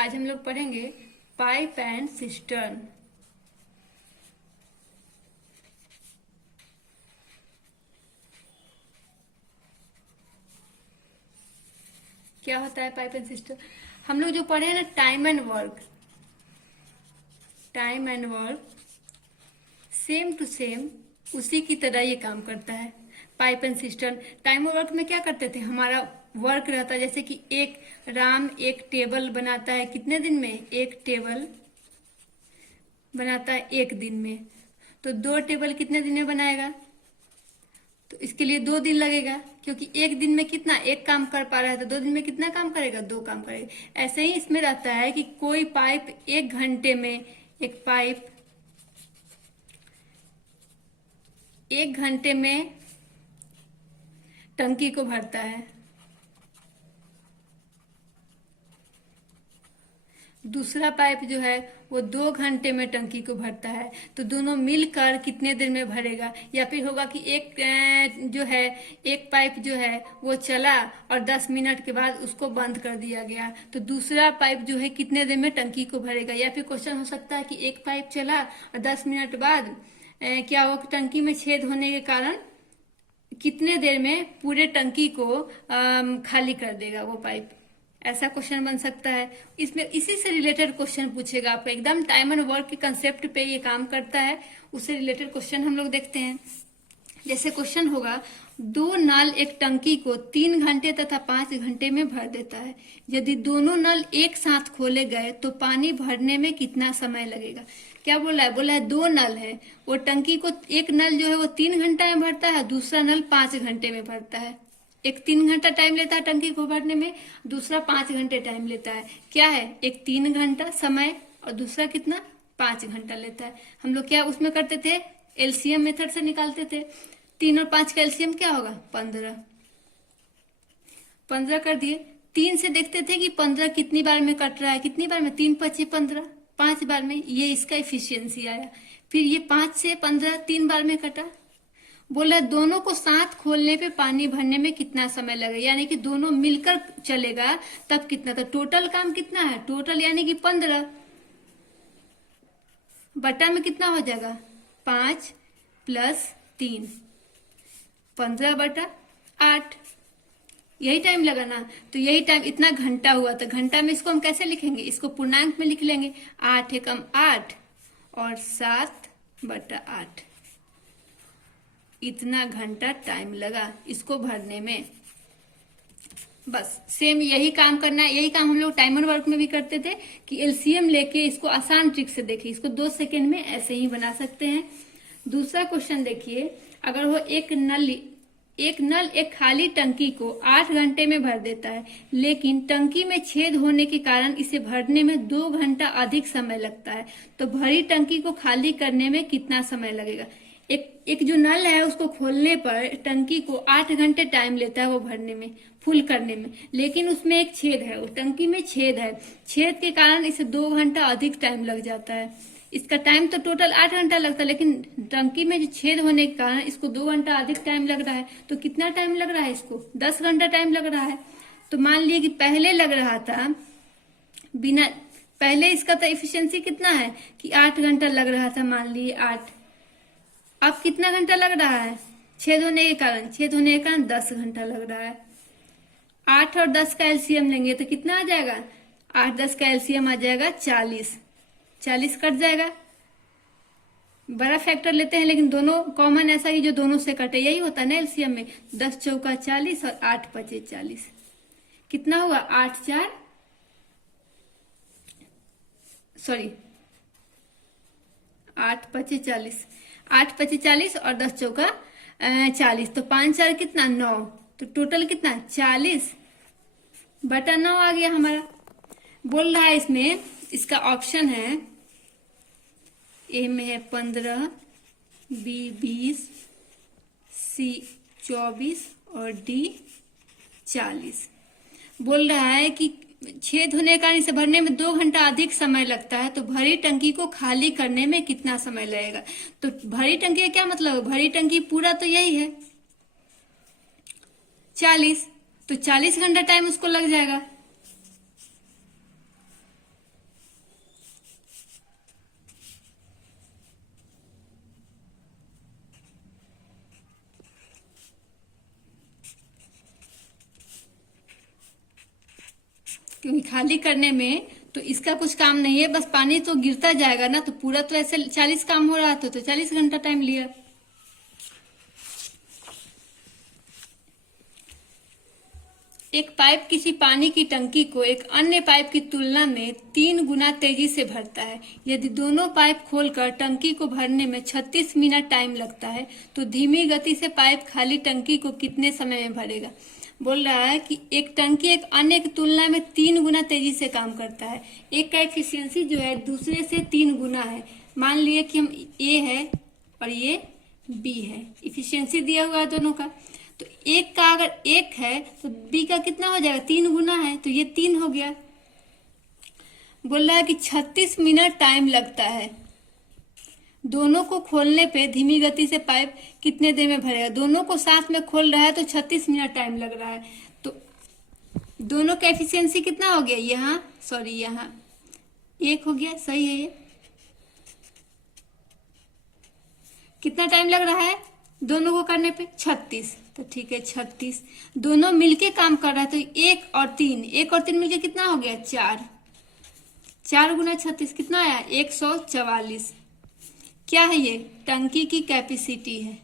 आज हम लोग पढ़ेंगे पाइप एंड सिस्टर्न। क्या होता है पाइप एंड सिस्टर्न? हम लोग जो पढ़े हैं ना, time and work, time and work same to same उसी की तरह ये काम करता है। पाइप एंड सिस्टर्न टाइम और वर्क में क्या करते थे, हमारा वर्क रहता है जैसे कि एक राम एक टेबल बनाता है कितने दिन में, एक टेबल बनाता है एक दिन में। तो दो टेबल कितने दिन में बनाएगा, तो इसके लिए 2 दिन लगेगा, क्योंकि एक दिन में कितना एक काम कर पा रहा है, तो 2 दिन में कितना काम करेगा, 2 काम करेगा। ऐसे ही इसमें रहता है कि कोई पाइप 1 घंटे में, एक पाइप 1 घंटे में टंकी को भरता है, दूसरा पाइप जो है वो 2 घंटे में टंकी को भरता है। तो दोनों मिलकर कितने देर में भरेगा, या फिर होगा कि जो है एक पाइप जो है वो चला और 10 मिनट के बाद उसको बंद कर दिया गया, तो दूसरा पाइप जो है कितने देर में टंकी को भरेगा। या फिर क्वेश्चन हो सकता है कि एक पाइप चला और 10 मिनट बाद क्या हुआ, टंकी में छेद होने के कारण कितने देर में पूरे टंकी को खाली कर देगा वो पाइप। ऐसा क्वेश्चन बन सकता है। इसमें इसी से रिलेटेड क्वेश्चन पूछेगा आपको, एकदम टाइम एंड वर्क के कंसेप्ट पे ये काम करता है। उससे रिलेटेड क्वेश्चन हम लोग देखते हैं। जैसे क्वेश्चन होगा, 2 नल एक टंकी को 3 घंटे तथा 5 घंटे में भर देता है। यदि दोनों नल एक साथ खोले गए तो पानी भरने में कितना समय लगेगा। क्या बोला है, बोला है 2 नल है, वो टंकी को एक नल जो है वो 3 घंटा में भरता है, दूसरा नल 5 घंटे में भरता है। एक 3 घंटा टाइम लेता है टंकी को भरने में, दूसरा 5 घंटे टाइम लेता है। क्या है, एक 3 घंटा समय और दूसरा कितना 5 घंटा लेता है। हम लोग क्या उसमें करते थे, एलसीएम मेथड से निकालते थे। 3 और 5 का एलसीएम क्या होगा, 15। 15 कर दिए। 3 से देखते थे कि 15 कितनी बार में कट रहा है, कितनी बार में, 3×5=15, 5 बार में, ये इसका इफिशियंसी आया। फिर ये 5 से 15 3 बार में कटा। बोला दोनों को साथ खोलने पे पानी भरने में कितना समय लगेगा, यानी कि दोनों मिलकर चलेगा तब कितना। तो टोटल काम कितना है, टोटल यानी कि 15 बटा में कितना हो जाएगा, 5 + 3, 15/8। यही टाइम लगा ना, तो यही टाइम इतना घंटा हुआ। तो घंटा में इसको हम कैसे लिखेंगे, इसको पूर्णांक में लिख लेंगे, 8 एकम 8 और 7/8। इतना घंटा टाइम लगा इसको भरने में। बस सेम यही काम करना है। यही काम हम लोग टाइमर वर्क में भी करते थे कि एलसीएम लेके इसको आसान ट्रिक से देखिए, इसको 2 सेकेंड में ऐसे ही बना सकते हैं। दूसरा क्वेश्चन देखिए, अगर वो एक नल एक खाली टंकी को 8 घंटे में भर देता है, लेकिन टंकी में छेद होने के कारण इसे भरने में 2 घंटा अधिक समय लगता है, तो भरी टंकी को खाली करने में कितना समय लगेगा। एक जो नल है उसको खोलने पर टंकी को 8 घंटे टाइम लेता है वो भरने में, फुल करने में, लेकिन उसमें एक छेद है, उस टंकी में छेद है, छेद के कारण इसे 2 घंटा अधिक टाइम लग जाता है। इसका टाइम तो टोटल 8 घंटा लगता है, लेकिन टंकी में जो छेद होने के कारण इसको 2 घंटा अधिक टाइम लग रहा है। तो कितना टाइम लग रहा है, इसको 10 घंटा टाइम लग रहा है। तो मान लिए कि पहले लग रहा था बिना, पहले इसका तो इफिशियंसी कितना है कि 8 घंटा लग रहा था, मान लिए 8। अब कितना घंटा लग रहा है, छेद होने के कारण 10 घंटा लग रहा है। 8 और 10 का एलसीएम लेंगे तो कितना आ जाएगा, 8 10 का एलसीएम आ जाएगा 40। 40 कट जाएगा। बड़ा फैक्टर लेते हैं, लेकिन दोनों कॉमन ऐसा ही जो दोनों से कटे, यही होता है ना एलसीएम में। 10 चौका 40 और 8 पचे 40, कितना हुआ, 8 4 सॉरी 8 पचे 40, 8 पचे 40 और 10 चौका 40, तो 5 4 कितना 9, तो टोटल कितना 40/9 आ गया हमारा। बोल रहा है इसमें, इसका ऑप्शन है, ए में है 15, बी 20, सी 24 और डी 40। बोल रहा है कि छेद होने के कारण इसे भरने में 2 घंटा अधिक समय लगता है, तो भरी टंकी को खाली करने में कितना समय लगेगा। तो भरी टंकी का क्या मतलब है, भरी टंकी पूरा तो यही है 40, तो 40 घंटा टाइम उसको लग जाएगा। क्योंकि खाली करने में तो इसका कुछ काम नहीं है, बस पानी तो गिरता जाएगा ना, तो पूरा तो ऐसे 40 काम हो रहा था, तो 40 घंटा टाइम लिया। एक पाइप किसी पानी की टंकी को एक अन्य पाइप की तुलना में 3 गुना तेजी से भरता है। यदि दोनों पाइप खोलकर टंकी को भरने में 36 मिनट टाइम लगता है, तो धीमी गति से पाइप खाली टंकी को कितने समय में भरेगा। बोल रहा है कि एक टंकी एक अन्य की तुलना में 3 गुना तेजी से काम करता है। एक का एफिशिएंसी जो है दूसरे से 3 गुना है। मान लिए कि हम ए है और ये बी है, इफिशियंसी दिया हुआ है दोनों का। तो एक का अगर 1 है तो बी का कितना हो जाएगा, 3 गुना है, तो ये 3 हो गया। बोल रहा है कि 36 मिनट टाइम लगता है। दोनों को खोलने पे धीमी गति से पाइप कितने देर में भरेगा। दोनों को साथ में खोल रहा है तो 36 मिनट टाइम लग रहा है। तो दोनों का एफिशिएंसी कितना हो गया, यहाँ 1 हो गया, सही है। ये कितना टाइम लग रहा है दोनों को करने पे, 36। तो ठीक है 36। दोनों मिलके काम कर रहा है, तो 1 और 3 मिलके कितना हो गया, 4 गुना 36 कितना आया, 144। क्या है ये, टंकी की कैपेसिटी है।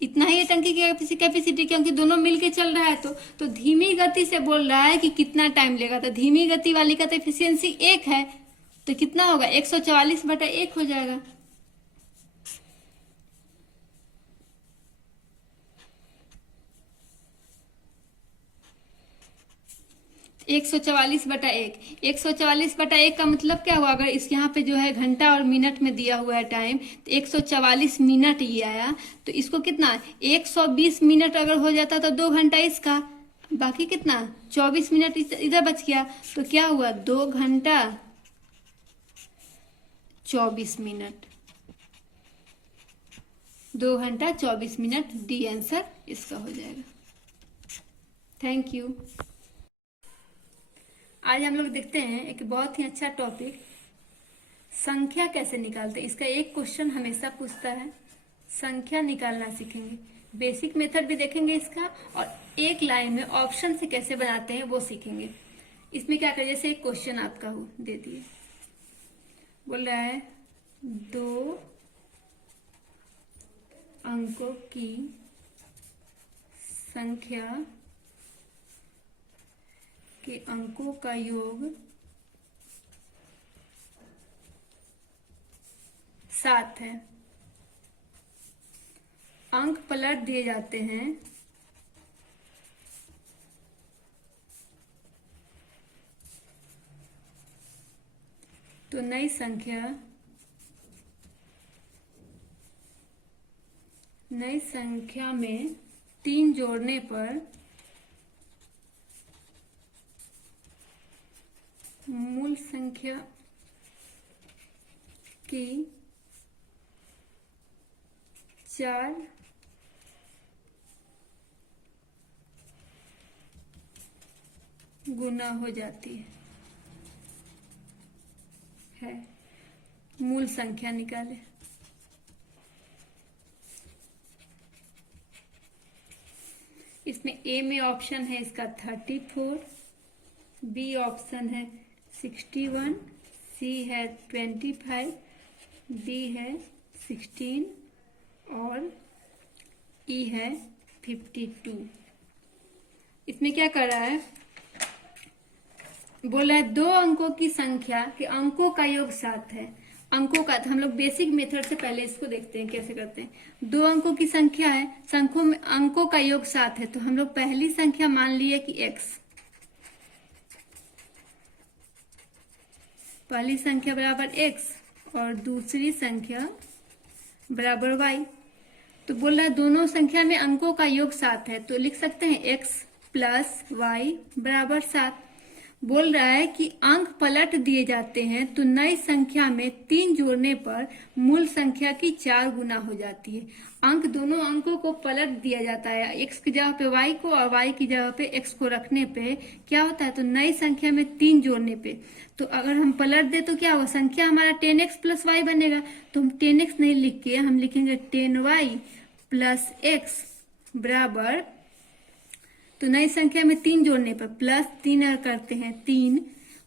इतना ही है टंकी की कैपेसिटी, क्योंकि दोनों मिलके चल रहा है। तो धीमी गति से बोल रहा है कि कितना टाइम लेगा। तो धीमी गति वाली का तो एफिशिएंसी 1 है, तो कितना होगा, 144/1 हो जाएगा। एक 144/1 का मतलब क्या हुआ, अगर इस यहाँ पे जो है घंटा और मिनट में दिया हुआ है टाइम, तो 144 मिनट ये आया। तो इसको कितना 120 मिनट अगर हो जाता तो 2 घंटा इसका, बाकी कितना 24 मिनट इधर बच गया। तो क्या हुआ, 2 घंटा 24 मिनट, 2 घंटा 24 मिनट, डी आंसर इसका हो जाएगा। Thank you. आज हम लोग देखते हैं एक बहुत ही अच्छा टॉपिक, संख्या कैसे निकालते हैं। इसका एक क्वेश्चन हमेशा पूछता है, संख्या निकालना सीखेंगे। बेसिक मेथड भी देखेंगे इसका, और एक लाइन में ऑप्शन से कैसे बनाते हैं वो सीखेंगे। इसमें क्या करें, जैसे एक क्वेश्चन आपका हो दे दिए, बोल रहा है 2 अंकों की संख्या के अंकों का योग 7 है। अंक पलट दिए जाते हैं तो नई संख्या में 3 जोड़ने पर मूल संख्या की 4 गुना हो जाती है। मूल संख्या निकाले। इसमें ए में ऑप्शन है इसका 34, बी ऑप्शन है 61, सी है 25, डी है 16 और ई है 52। इसमें क्या कर रहा है, बोला है 2 अंकों की संख्या के अंकों का योग 7 है। अंकों का हम लोग बेसिक मेथड से पहले इसको देखते हैं कैसे करते हैं। 2 अंकों की संख्या है, संख्यों में अंकों का योग 7 है, तो हम लोग पहली संख्या मान लिए कि x, पहली संख्या बराबर x और दूसरी संख्या बराबर y। तो बोल रहा है दोनों संख्या में अंकों का योग 7 है, तो लिख सकते हैं x प्लस y बराबर 7। बोल रहा है कि अंक पलट दिए जाते हैं तो नई संख्या में 3 जोड़ने पर मूल संख्या की 4 गुना हो जाती है। अंक दोनों अंकों को पलट दिया जाता है, x की जगह पे y को और y की जगह पे x को रखने पे क्या होता है, तो नई संख्या में 3 जोड़ने पे, तो अगर हम पलट दे तो क्या होगा, संख्या हमारा 10x प्लस y बनेगा। तो हम 10x नहीं लिख के हम लिखेंगे 10y प्लस x बराबर, तो नई संख्या में 3 जोड़ने पर प्लस 3 और करते हैं 3,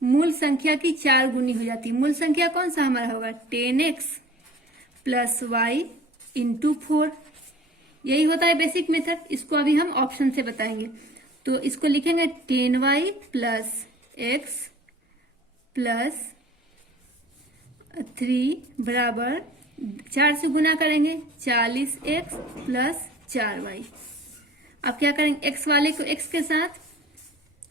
मूल संख्या की 4 गुनी हो जाती है। मूल संख्या कौन सा हमारा होगा 10x प्लस वाई इंटू 4। यही होता है बेसिक मेथड। इसको अभी हम ऑप्शन से बताएंगे। तो इसको लिखेंगे 10y प्लस एक्स प्लस 3 बराबर 4 से गुना करेंगे 40x प्लस 4y। अब क्या करेंगे x वाले को x के साथ,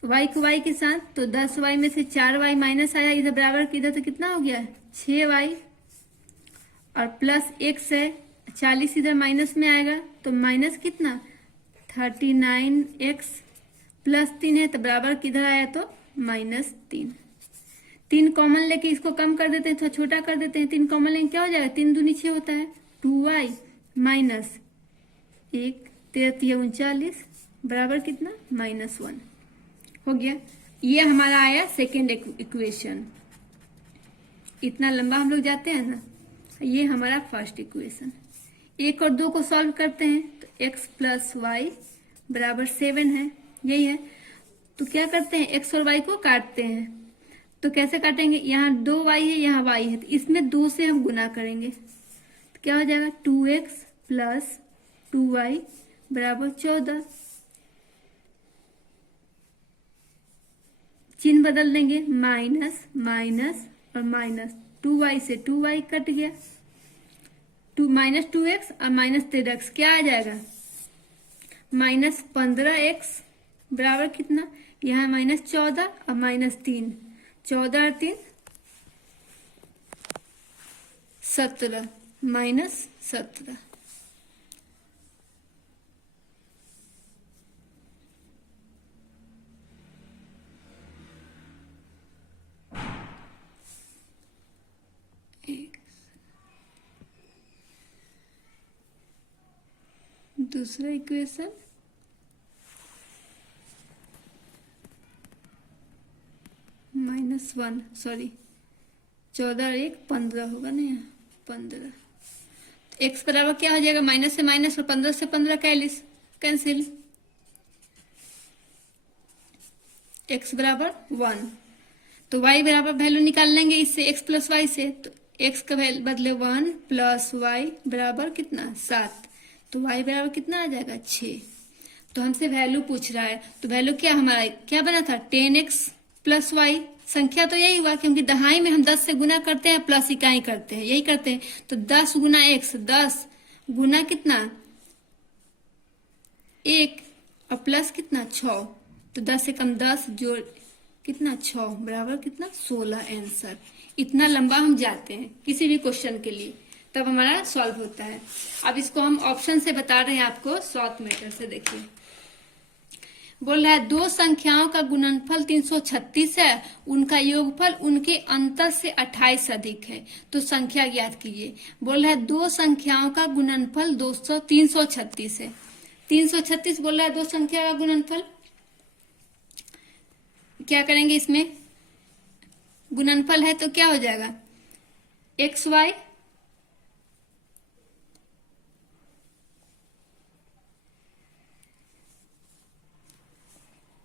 y को y के साथ, तो 10y में से 4y माइनस आया इधर बराबर, इधर तो कितना हो गया 6y और प्लस x है 40 इधर माइनस में आएगा तो माइनस कितना 39x प्लस 3 है तो बराबर किधर आया तो -3। 3 कॉमन लेके इसको कम कर देते हैं, थोड़ा छोटा कर देते हैं। 3 कॉमन लेके क्या हो जाएगा 3 दूनी 6 होता है 2y माइनस 1 13 39 बराबर कितना -1 हो गया। ये हमारा आया सेकेंड इक्वेशन। इतना लंबा हम लोग जाते हैं ना। ये हमारा फर्स्ट इक्वेशन। 1 और 2 को सॉल्व करते हैं तो x प्लस वाई बराबर 7 है, यही है। तो क्या करते हैं x और y को काटते हैं। तो कैसे काटेंगे, यहाँ 2y है यहाँ y है तो इसमें 2 से हम गुना करेंगे तो क्या हो जाएगा 2x प्लस 2y बराबर 14। चिन्ह बदल देंगे माइनस माइनस और माइनस, 2y से 2y कट गया, -2x और -3x क्या आ जाएगा -15x बराबर कितना, यहाँ -14 और -3, 14 और 3 17 -17। दूसरा इक्वेशन -1, सॉरी 14 और 1 15 होगा ना, यहाँ 15। x बराबर क्या हो जाएगा माइनस से माइनस और 15 से 15 कैंसिल, x बराबर 1। तो y बराबर वैल्यू निकाल लेंगे इससे x प्लस वाई से, तो x का बदले 1 प्लस वाई बराबर कितना 7, तो y बराबर कितना आ जाएगा 6। तो हमसे वैल्यू पूछ रहा है तो वैल्यू क्या हमारा क्या बना था 10x प्लस वाई। संख्या तो यही हुआ क्योंकि दहाई में हम 10 से गुना करते हैं प्लस इकाई करते हैं, यही करते हैं। तो 10 गुना x, 10 गुना कितना 1 और प्लस कितना 6, तो 10 से कम 10 जोड़ कितना 6 बराबर कितना 16 आंसर। इतना लंबा हम जाते हैं किसी भी क्वेश्चन के लिए, तब हमारा सॉल्व होता है। अब इसको हम ऑप्शन से बता रहे हैं आपको शॉर्ट मेथड से। देखिए बोल रहा है 2 संख्याओं का गुणनफल 336 है, उनका योगफल उनके अंतर से 28 अधिक है, तो संख्या ज्ञात कीजिए। बोल रहा है 2 संख्याओं का गुणनफल 336 है। 336 बोल रहा है 2 संख्या का गुणनफल। क्या करेंगे, इसमें गुणनफल है तो क्या हो जाएगा एक्स वाई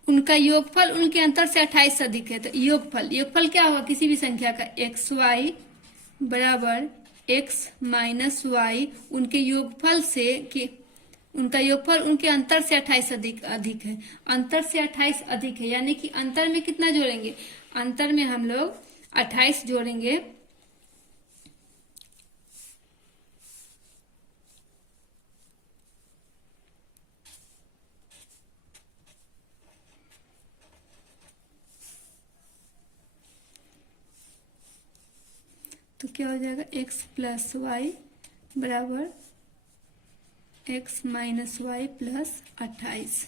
उनका योगफल उनके अंतर से 28 से अधिक है। तो योगफल क्या होगा किसी भी संख्या का, एक्स वाई बराबर एक्स माइनस वाई उनके योगफल से उनका योगफल उनके अंतर से 28 अधिक है। अंतर से 28 अधिक है यानी कि अंतर में कितना जोड़ेंगे, अंतर में हम लोग 28 जोड़ेंगे। तो क्या हो जाएगा x प्लस वाई बराबर x माइनस वाई प्लस 28।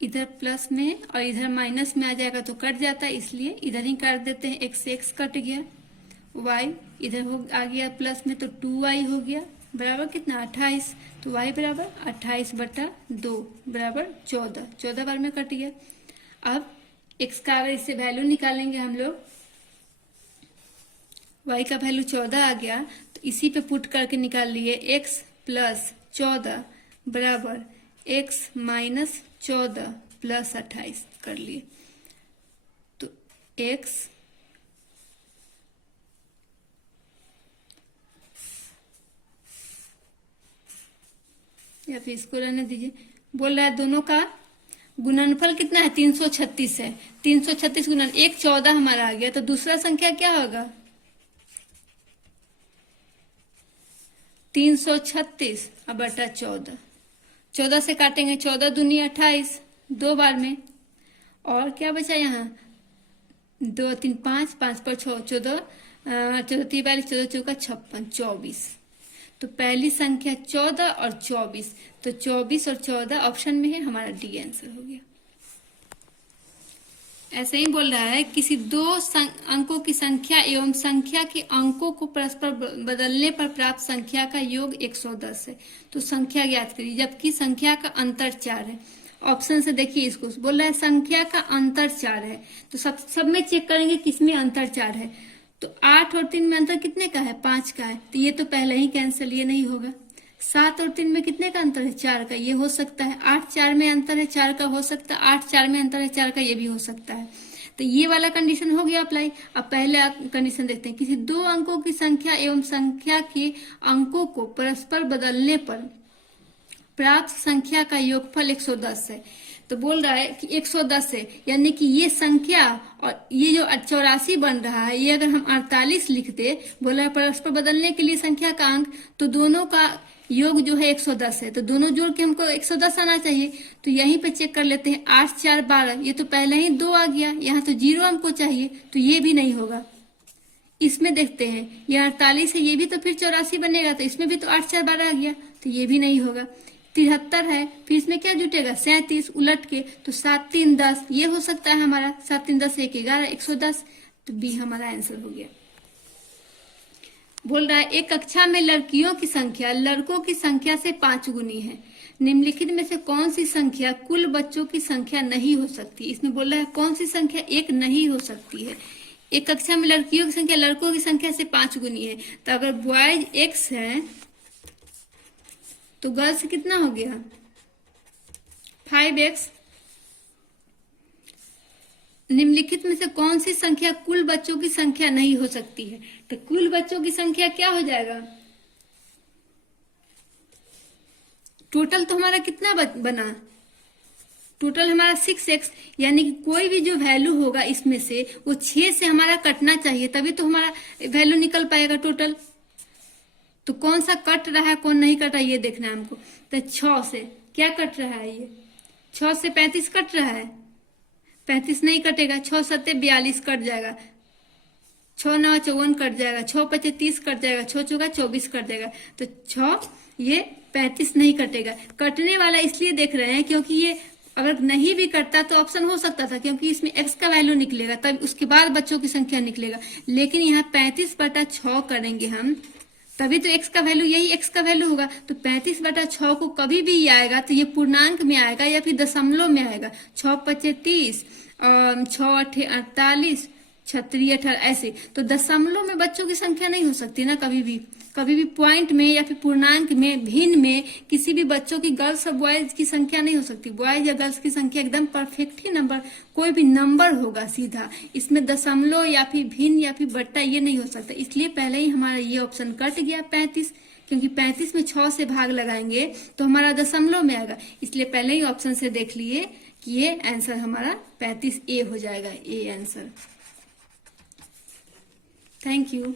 इधर प्लस में और इधर माइनस में आ जाएगा तो कट जाता है, इसलिए इधर ही काट देते हैं। x से x कट गया, y इधर आ गया प्लस में तो 2y हो गया बराबर कितना 28। तो y बराबर 28/2 बराबर 14 बार में कट गया। अब x का अगर इससे वैल्यू निकालेंगे हम लोग, y का वैल्यू 14 आ गया तो इसी पे पुट करके निकाल लिए x प्लस 14 बराबर x माइनस 14 प्लस 28 कर लिए। तो x या फिर इसको रहने दीजिए। बोल रहा है दोनों का गुणनफल कितना है, 336 है। 336 गुणन 1 14 हमारा आ गया। तो दूसरा संख्या क्या होगा, 336 अब बटा 14। 14 से काटेंगे, 14 दूनी 28, 2 बार में। और क्या बचा यहाँ, 2 3 5, 5 पर 6, 14, 14 3 42, 14 चौका 56, 24। तो पहली संख्या 14 और 24, तो 24 और 14 ऑप्शन में है, हमारा डी आंसर हो गया। ऐसे ही बोल रहा है किसी दो अंकों की संख्या एवं संख्या के अंकों को परस्पर बदलने पर प्राप्त संख्या का योग 110 है। तो संख्या ज्ञात करिए, जबकि संख्या का अंतर 4 है। ऑप्शन से देखिए इसको, बोल रहा है संख्या का अंतर 4 है। तो सब में चेक करेंगे किसमें अंतर 4 है। तो 8 और 3 में अंतर कितने का है, 5 का है। तो ये तो पहले ही कैंसिल, ये नहीं होगा। 7 और 3 में कितने का अंतर है, 4 का, ये हो सकता है। 8 4 में अंतर है, 4 का हो सकता है। 8 4 में अंतर है, 4 का, ये भी हो सकता है। तो ये वाला कंडीशन हो गया अप्लाई। अब पहले कंडीशन देखते हैं, किसी दो अंकों की संख्या एवं संख्या के अंकों को परस्पर बदलने पर प्राप्त संख्या का योगफल 110 है। तो बोल रहा है कि 110 है, यानी कि ये संख्या और ये जो 84 बन रहा है, ये अगर हम 48 लिखते, बोला है परस्पर बदलने के लिए संख्या का अंक, तो दोनों का योग जो है 110 है। तो दोनों जोड़ के हमको 110 आना चाहिए। तो यहीं पे चेक कर लेते हैं, 8 4 12, ये तो पहले ही 2 आ गया, यहाँ तो 0 हमको चाहिए, तो ये भी नहीं होगा। इसमें देखते हैं, ये 48 है, ये भी तो फिर 84 बनेगा, तो इसमें भी तो 8 4 12 आ गया, तो ये भी नहीं होगा। 73 है, फिर इसमें क्या जुटेगा, 37 उलट के, तो 7 3 10, ये हो सकता है हमारा। 7 3 10 1 11, 110, तो बी हमारा आंसर हो गया। बोल रहा है एक कक्षा में लड़कियों की संख्या लड़कों की संख्या से 5 गुनी है। निम्नलिखित में से कौन सी संख्या कुल बच्चों की संख्या नहीं हो सकती। इसमें बोल रहा है कौन सी संख्या एक नहीं हो सकती है। एक कक्षा में लड़कियों की संख्या लड़कों की संख्या से 5 गुनी है। तो अगर बॉयज x है तो गर्ल्स कितना हो गया, 5x। निम्नलिखित में से कौन सी संख्या कुल बच्चों की संख्या नहीं हो सकती है। तो कुल बच्चों की संख्या क्या हो जाएगा, टोटल तो हमारा कितना बना, टोटल हमारा 6x, यानी कि कोई भी जो वैल्यू होगा इसमें से वो 6 से हमारा कटना चाहिए, तभी तो हमारा वैल्यू निकल पाएगा टोटल। तो कौन सा कट रहा है कौन नहीं कट रहा है ये देखना है हमको। तो 6 से क्या कट रहा है, ये 6 से 35 कट रहा है, 35 नहीं कटेगा। 6 7 42 कट जाएगा, 6 9 54 कट जाएगा, 6 5 30 कट जाएगा, 6 चौका 24 कट जाएगा। तो 6 ये 35 नहीं कटेगा। कटने वाला इसलिए देख रहे हैं क्योंकि ये अगर नहीं भी कटता तो ऑप्शन हो सकता था, क्योंकि इसमें x का वैल्यू निकलेगा, तब उसके बाद बच्चों की संख्या निकलेगा। लेकिन यहाँ 35/6 करेंगे हम, तभी तो x का वैल्यू, यही x का वैल्यू होगा। तो 35/6 को कभी भी ये आएगा तो ये पूर्णांक में आएगा या फिर दशमलव में आएगा। 6 5 30, 6 8 48, 36 18, ऐसे। तो दशमलव में बच्चों की संख्या नहीं हो सकती ना, कभी भी पॉइंट में या फिर पूर्णांक में, भिन्न में किसी भी बच्चों की, गर्ल्स और बॉयज की संख्या नहीं हो सकती। बॉयज या गर्ल्स की संख्या एकदम परफेक्ट ही नंबर, कोई भी नंबर होगा सीधा। इसमें दशमलव या फिर भिन्न या फिर बट्टा ये नहीं हो सकता। इसलिए पहले ही हमारा ये ऑप्शन कट गया 35, क्योंकि 35 में 6 से भाग लगाएंगे तो हमारा दशमलव में आएगा। इसलिए पहले ही ऑप्शन से देख लिए कि ये आंसर हमारा 35A हो जाएगा, ए आंसर। Thank you.